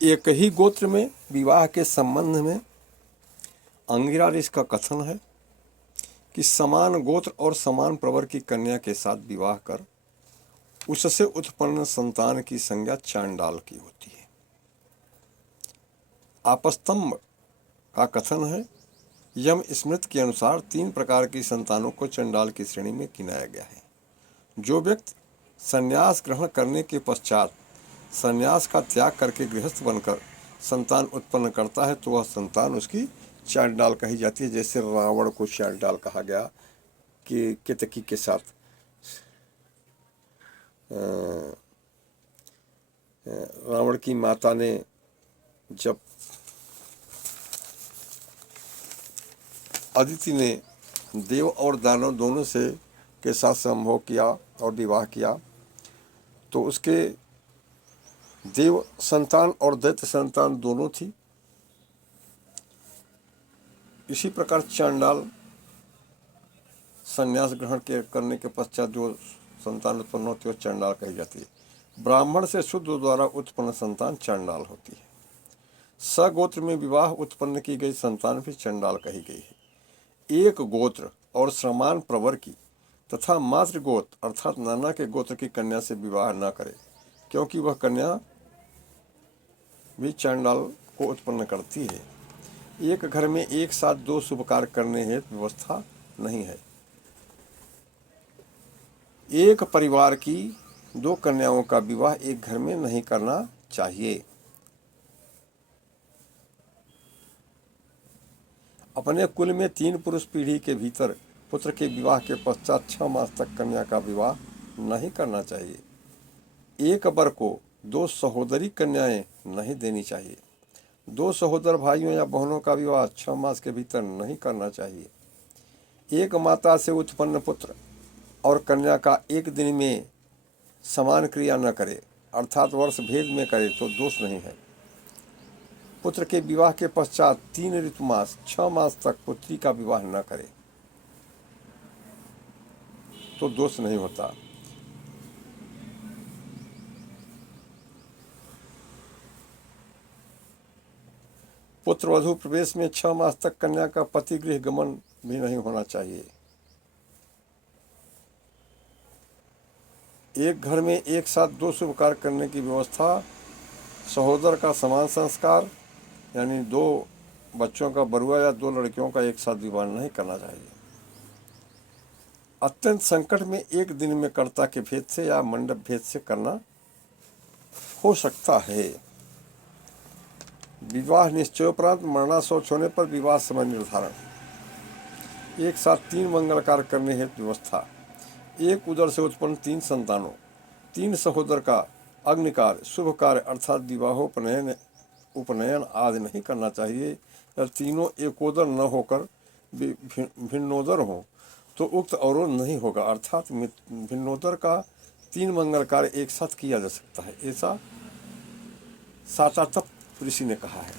एक ही गोत्र में विवाह के संबंध में अंगिरा ऋषि का कथन है कि समान गोत्र और समान प्रवर की कन्या के साथ विवाह कर उससे उत्पन्न संतान की संज्ञा चांडाल की होती है। आपस्तंभ का कथन है, यम स्मृति के अनुसार 3 प्रकार की संतानों को चंडाल की श्रेणी में गिनाया गया है। जो व्यक्ति संन्यास ग्रहण करने के पश्चात संन्यास का त्याग करके गृहस्थ बनकर संतान उत्पन्न करता है तो वह संतान उसकी चांडाल कही जाती है। जैसे रावण को चांडाल कहा गया कि केतकी के साथ रावण की माता ने जब अदिति ने देव और दानव दोनों से के साथ संभोग किया और विवाह किया तो उसके देव संतान और दैत्य संतान दोनों थी। इसी प्रकार चांडाल संन्यास ग्रहण करने के पश्चात जो संतान उत्पन्न होती है वह चांडाल कही जाती है। ब्राह्मण से शुद्ध द्वारा उत्पन्न संतान चांडाल होती है। सगोत्र में विवाह उत्पन्न की गई संतान भी चांडाल कही गई है। एक गोत्र और समान प्रवर की तथा मातृ गोत्र अर्थात नाना के गोत्र की कन्या से विवाह न करे, क्योंकि वह कन्या भी चांडाल को उत्पन्न करती है। एक घर में एक साथ 2 शुभ कार्य करने हेतु व्यवस्था नहीं है। एक परिवार की 2 कन्याओं का विवाह एक घर में नहीं करना चाहिए। अपने कुल में 3 पुरुष पीढ़ी के भीतर पुत्र के विवाह के पश्चात 6 मास तक कन्या का विवाह नहीं करना चाहिए। एक वर को 2 सहोदरी कन्याएं नहीं देनी चाहिए। 2 सहोदर भाइयों या बहनों का विवाह 6 मास के भीतर नहीं करना चाहिए। एक माता से उत्पन्न पुत्र और कन्या का एक दिन में समान क्रिया न करे अर्थात वर्ष भेद में करे तो दोष नहीं है। पुत्र के विवाह के पश्चात 3 ऋतुमास 6 मास तक पुत्री का विवाह न करे तो दोष नहीं होता। पुत्र वधू प्रवेश में 6 मास तक कन्या का पति गृह गमन भी नहीं होना चाहिए। एक घर में एक साथ 2 शुभ कार्य करने की व्यवस्था, सहोदर का समान संस्कार यानी 2 बच्चों का बरुआ या 2 लड़कियों का एक साथ विवाह नहीं करना चाहिए। अत्यंत संकट में एक दिन में कर्ता के भेद से या मंडप भेद से करना हो सकता है। विवाह निश्चयोपरांत मरणाशौच होने पर विवाह समय निर्धारण। एक साथ 3 मंगल कार्य करने हेतु व्यवस्था। एक उदर से उत्पन्न 3 संतानों, 3 सहोदर का अग्नि कार्य शुभ कार्य अर्थात विवाहोपनयन उपनयन आदि नहीं करना चाहिए। जब तीनों एकोदर न होकर भिन्नोदर हों तो उक्त अवरोध नहीं होगा अर्थात भिन्नोदर का 3 मंगल कार्य एक साथ किया जा सकता है, ऐसा सातातप ऋषि ने कहा है।